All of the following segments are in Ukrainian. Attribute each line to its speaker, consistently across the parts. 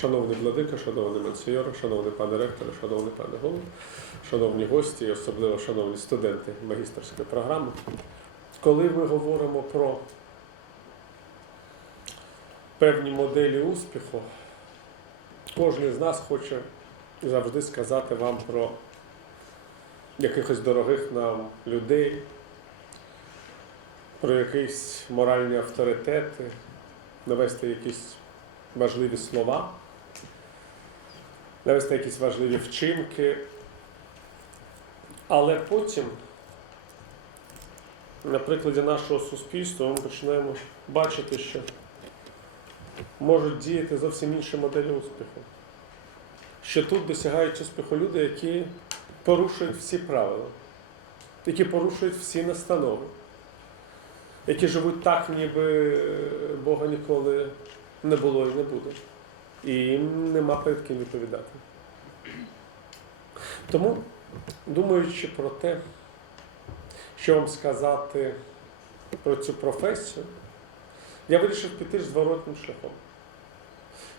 Speaker 1: Шановний владика, шановний менсійор, шановний пане ректор, шановний пане голово, шановні гості, і особливо шановні студенти магістерської програми. Коли ми говоримо про певні моделі успіху, кожен з нас хоче завжди сказати вам про якихось дорогих нам людей, про якісь моральні авторитети, навести якісь важливі слова, навести якісь важливі вчинки. Але потім, на прикладі нашого суспільства, ми починаємо бачити, що можуть діяти зовсім інші моделі успіху. Що тут досягають успіху люди, які порушують всі правила, які порушують всі настанови, які живуть так, ніби Бога ніколи не було і не буде. І їм нема перед ким відповідати. Тому, думаючи про те, що вам сказати про цю професію, я вирішив піти зворотним шляхом.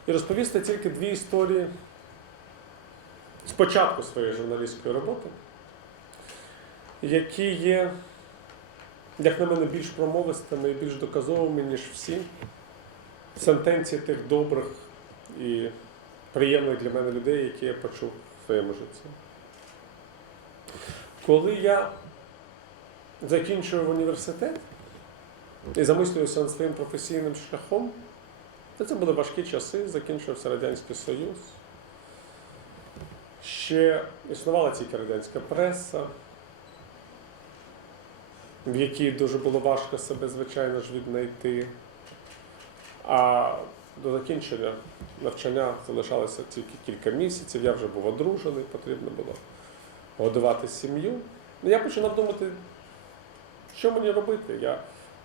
Speaker 1: І розповісти тільки дві історії з початку своєї журналістської роботи, які є, як на мене, більш промовистими і більш доказовими, ніж всі сентенції тих добрих і приємних для мене людей, які я почув в своєму житті. Коли я закінчував університет і замислювався над своїм професійним шляхом, то це були важкі часи, закінчився Радянський Союз. Ще існувала тільки радянська преса, в якій дуже було важко себе, звичайно ж, віднайти. А до закінчення навчання залишалося тільки кілька місяців, я вже був одружений, потрібно було годувати сім'ю. І я починав думати, що мені робити. Я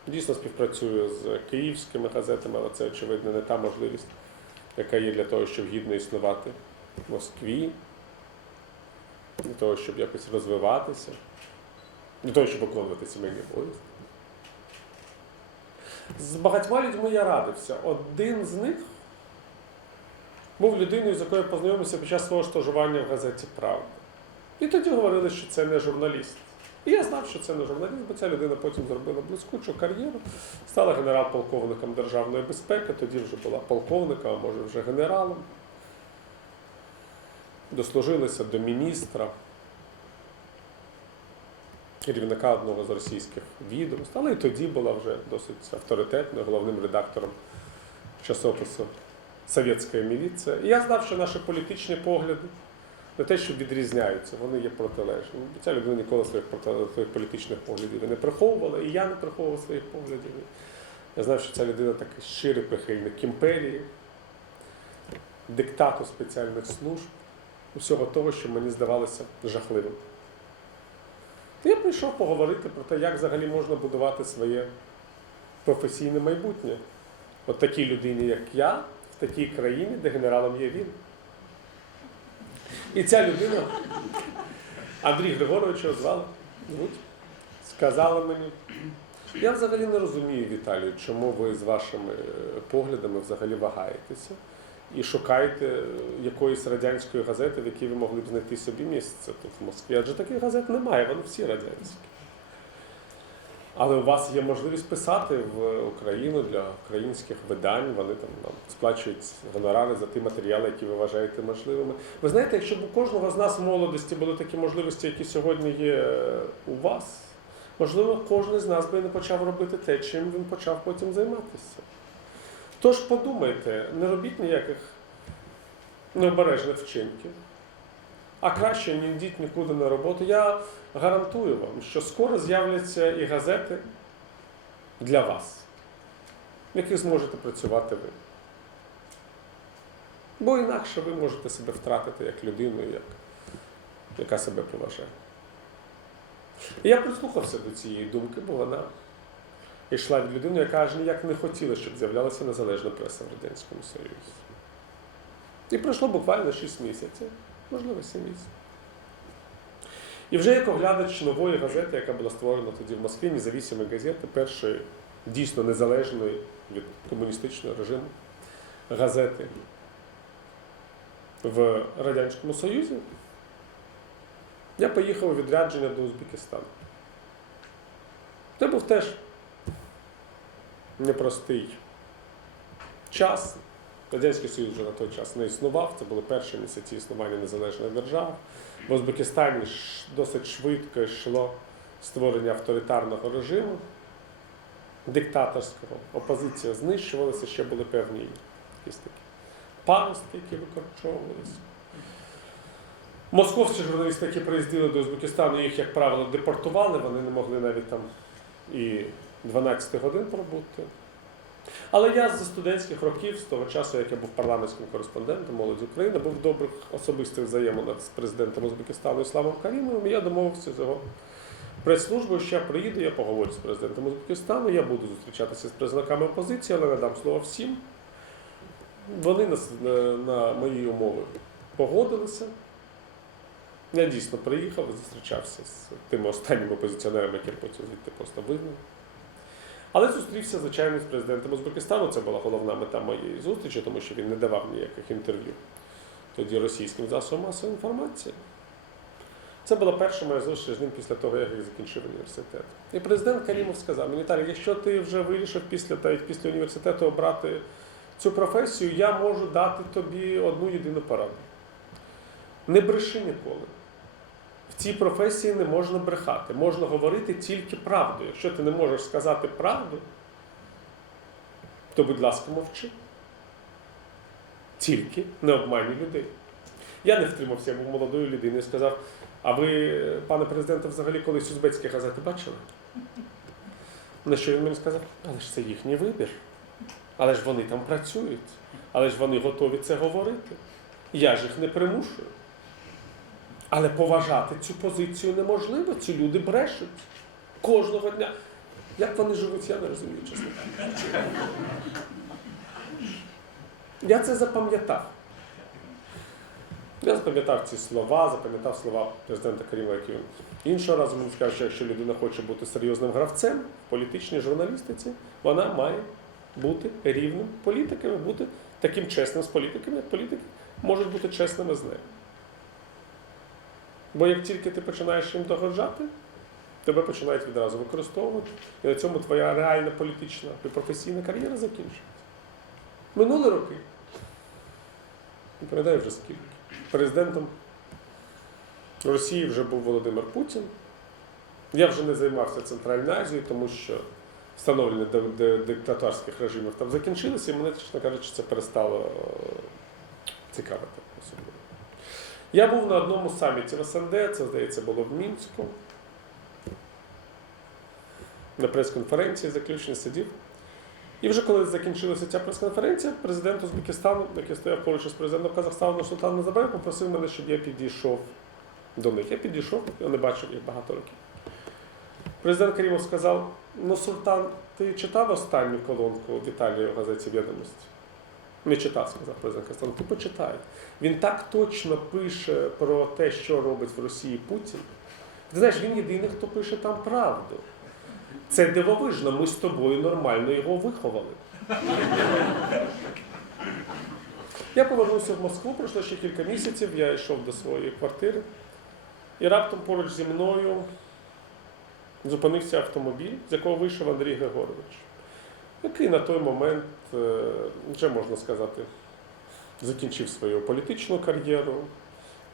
Speaker 1: дійсно співпрацюю з київськими газетами, але це, очевидно, не та можливість, яка є для того, щоб гідно існувати в Москві, для того, щоб якось розвиватися, для того, щоб виконувати сімейні обов'язки. З багатьма людьми я радився. Один з них був людиною, з якою я познайомився під час свого стажування в газеті Правда. І тоді говорили, що це не журналіст. І я знав, що це не журналіст, бо ця людина потім зробила блискучу кар'єру, стала генерал-полковником державної безпеки, тоді вже була полковником, а може вже генералом. Дослужилася до міністра, керівника одного з російських відомств, але і тоді була вже досить авторитетною головним редактором часопису Совєтська міліція. І я знав, що наші політичні погляди не те, що відрізняються, вони є протилежні. Ця людина ніколи своїх, своїх політичних поглядів не приховувала, і я не приховував своїх поглядів. Я знав, що ця людина такий щирий прихильник імперії, диктату спеціальних служб, усього того, що мені здавалося жахливим. Я прийшов поговорити про те, як взагалі можна будувати своє професійне майбутнє. От такій людині, як я, в такій країні, де генералом є він. І ця людина, Андрій Григорович його звали, сказала мені. Я взагалі не розумію, Віталію, чому ви з вашими е, поглядами взагалі вагаєтеся і шукаєте е, якоїсь радянської газети, в якій ви могли б знайти собі місце тут в Москві. Адже таких газет немає, вони всі радянські. Але у вас є можливість писати в Україну для українських видань, вони там нам сплачують гонорари за ті матеріали, які ви вважаєте можливими. Ви знаєте, якщо б у кожного з нас в молодості були такі можливості, які сьогодні є е, у вас, можливо, кожен з нас би не почав робити те, чим він почав потім займатися. Тож подумайте, не робіть ніяких необережних вчинків, а краще не йдіть нікуди на роботу. Я гарантую вам, що скоро з'являться і газети для вас, в яких зможете працювати ви. Бо інакше ви можете себе втратити як людину, як, яка себе поважає. І я прислухався до цієї думки, бо вона йшла від людини, яка аж ніяк не хотіла, щоб з'являлася незалежна преса в Радянському Союзі. І пройшло буквально 6 місяців, можливо, 7 місяців. І вже як оглядач нової газети, яка була створена тоді в Москві, независимої газети, першої дійсно незалежної від комуністичного режиму газети, в Радянському Союзі, я поїхав у відрядження до Узбекистану. Це був теж непростий час. Радянський Союз вже на той час не існував. Це були перші місяці існування незалежної держави. В Узбекистані досить швидко йшло створення авторитарного режиму, диктаторського. Опозиція знищувалася, ще були певні якісь такі паростки, які викорчовувалися. Московські журналісти, які приїздили до Узбекистану, їх, як правило, депортували, вони не могли навіть там і 12 годин пробути. Але я з студентських років, з того часу, як я був парламентським кореспондентом молоді України, був в добрих особистих взаєминах з президентом Узбекистану Ісламом Карімовим, і я домовився з його прес-службою, що я приїду, я поговорю з президентом Узбекистану, я буду зустрічатися з представниками опозиції, але не дам слова всім. Вони на, на, мої умови погодилися. Я дійсно приїхав зустрічався з тими останніми опозиціонерами, які потім звідти просто вигнали. Але зустрівся, звичайно, з президентом Узбекистану. Це була головна мета моєї зустрічі, тому що він не давав ніяких інтерв'ю тоді російським засобам масової інформації. Це була перша моя зустріч з ним після того, як я закінчив університет. І президент Карімов сказав мені, Віталій, якщо ти вже вирішив після, та, після університету обрати цю професію, я можу дати тобі одну єдину пораду. Не бреши ніколи. В цій професії не можна брехати, можна говорити тільки правду. Якщо ти не можеш сказати правду, то, будь ласка, мовчи. Тільки не обманюй людей. Я не втримався, я був молодою людиною і сказав: а ви, пане президенте, взагалі колись узбецькі газети бачили? На що він мені сказав? Але ж це їхній вибір. Але ж вони там працюють, але ж вони готові це говорити. Я ж їх не примушую. Але поважати цю позицію неможливо. Ці люди брешуть кожного дня. Як вони живуть, я не розумію, чесно. Я це запам'ятав. Я запам'ятав ці слова, запам'ятав слова президента Каріма, які він іншого разу мені сказав, що якщо людина хоче бути серйозним гравцем в політичній журналістиці, вона має бути рівним політиками, бути таким чесним з політиками, як політики можуть бути чесними з нею. Бо як тільки ти починаєш їм догоджати, тебе починають відразу використовувати, і на цьому твоя реальна політична і професійна кар'єра закінчується. Минули роки. Не пам'ятаю вже скільки. Президентом Росії вже був Володимир Путін. Я вже не займався Центральною Азією, тому що встановлення ди- ди- диктаторських режимів там закінчилося, і мене, чесно кажучи, це перестало е, цікавити. Я був на одному саміті в СНД, це, здається, було в Мінську. На прес-конференції заключення сидів. І вже коли закінчилася ця прес-конференція, президент Узбекистану, який стояв поруч із президентом Казахстану Нурсултан Назарбаєв, попросив мене, щоб я підійшов до них. Я підійшов, я не бачив їх багато років. Президент Карімов сказав: ну, Султан, ти читав останню колонку Віталія в газеті «Відомості»? Не читав, сказав президент Казахстану. Ти почитай. Він так точно пише про те, що робить в Росії Путін. Ти знаєш, він єдиний, хто пише там правду. Це дивовижно, ми з тобою нормально його виховали. Я повернувся в Москву, пройшло ще кілька місяців, я йшов до своєї квартири, і раптом поруч зі мною зупинився автомобіль, з якого вийшов Андрій Григорович, який на той момент, вже можна сказати, закінчив свою політичну кар'єру,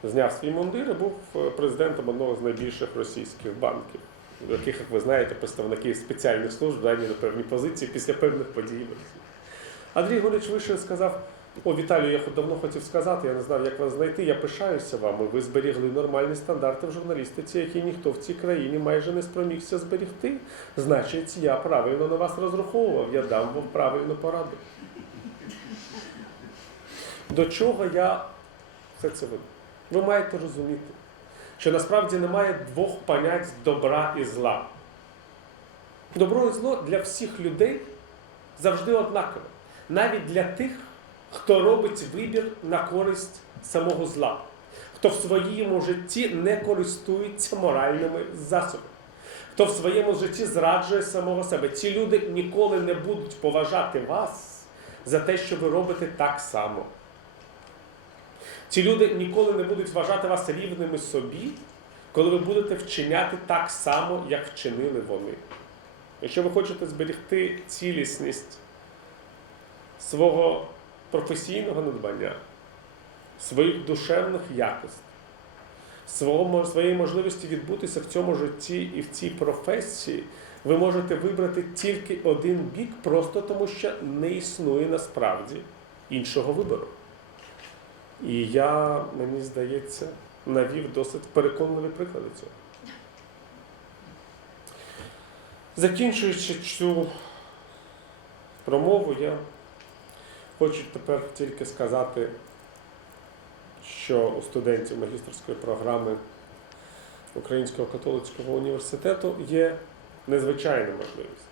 Speaker 1: зняв свій мундир і був е, президентом одного з найбільших російських банків, в яких, як ви знаєте, представники спеціальних служб дані на певні позиції після певних подій. Андрій вийшов і сказав: О, Віталію, я давно хотів сказати, я не знав, як вас знайти. Я пишаюся вами. Ви зберігли нормальні стандарти в журналістиці, які ніхто в цій країні майже не спромігся зберігти. Значить, я правильно на вас розраховував, я дам вам правильну пораду. До чого я все це веду? Ви маєте розуміти, що насправді немає двох понять добра і зла. Добро і зло для всіх людей завжди однакове. Навіть для тих, хто робить вибір на користь самого зла, хто в своєму житті не користується моральними засобами, хто в своєму житті зраджує самого себе. Ці люди ніколи не будуть поважати вас за те, що ви робите так само. Ці люди ніколи не будуть вважати вас рівними собі, коли ви будете вчиняти так само, як вчинили вони. Якщо ви хочете зберегти цілісність свого професійного надбання, своїх душевних якостей, свого, своєї можливості відбутися в цьому житті і в цій професії, ви можете вибрати тільки один бік, просто тому що не існує насправді іншого вибору. І я, мені здається, навів досить переконливі приклади цього. Закінчуючи цю промову, я хочу тепер тільки сказати, що у студентів магістерської програми Українського католицького університету є незвичайна можливість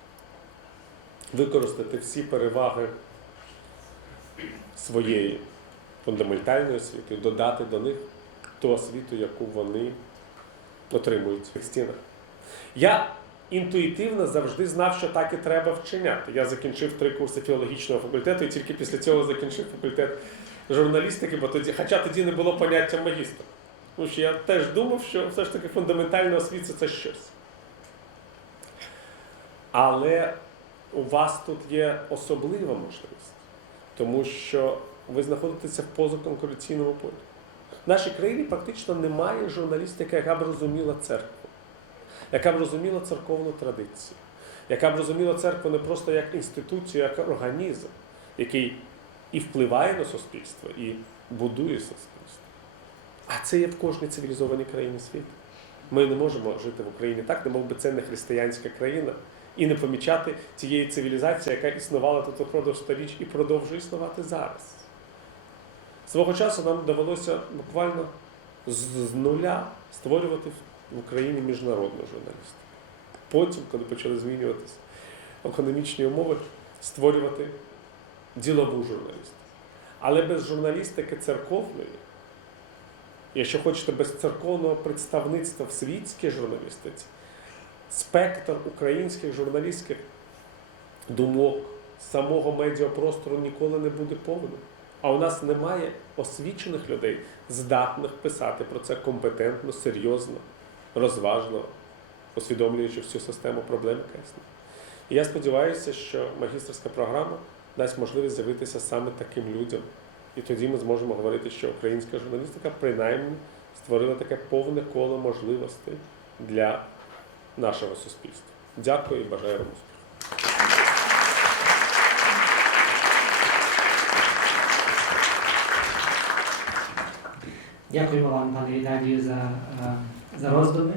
Speaker 1: використати всі переваги своєї фундаментальної освіти, додати до них ту освіту, яку вони отримують в цих стінах. Я інтуїтивно завжди знав, що так і треба вчиняти. Я закінчив три курси філологічного факультету і тільки після цього закінчив факультет журналістики, бо тоді, хоча тоді не було поняття магістра. Тому що я теж думав, що все ж таки фундаментальна освіта це щось. Але у вас тут є особлива можливість, тому що ви знаходитеся в позаконкуренційному полі. В нашій країні практично немає журналістики, яка б розуміла церкву, яка б розуміла церковну традицію, яка б розуміла церкву не просто як інституцію, як організм, який і впливає на суспільство, і будує суспільство. А це є в кожній цивілізованій країні світу. Ми не можемо жити в Україні так, немов би це не християнська країна, і не помічати цієї цивілізації, яка існувала тут упродовж сторіч і продовжує існувати зараз. Свого часу нам довелося буквально з нуля створювати в Україні міжнародну журналістику. Потім, коли почали змінюватися економічні умови, створювати ділову журналістику. Але без журналістики церковної, якщо хочете, без церковного представництва в світській журналістиці, спектр українських журналістських думок, самого медіапростору ніколи не буде повним. А у нас немає освічених людей, здатних писати про це компетентно, серйозно, розважно, усвідомлюючи всю систему проблем ясна. І я сподіваюся, що магістерська програма дасть можливість з'явитися саме таким людям. І тоді ми зможемо говорити, що українська журналістика принаймні створила таке повне коло можливостей для нашого суспільства. Дякую і бажаю вам успіху.
Speaker 2: Дякуємо вам, пане Віталію, за, е, за роздуми.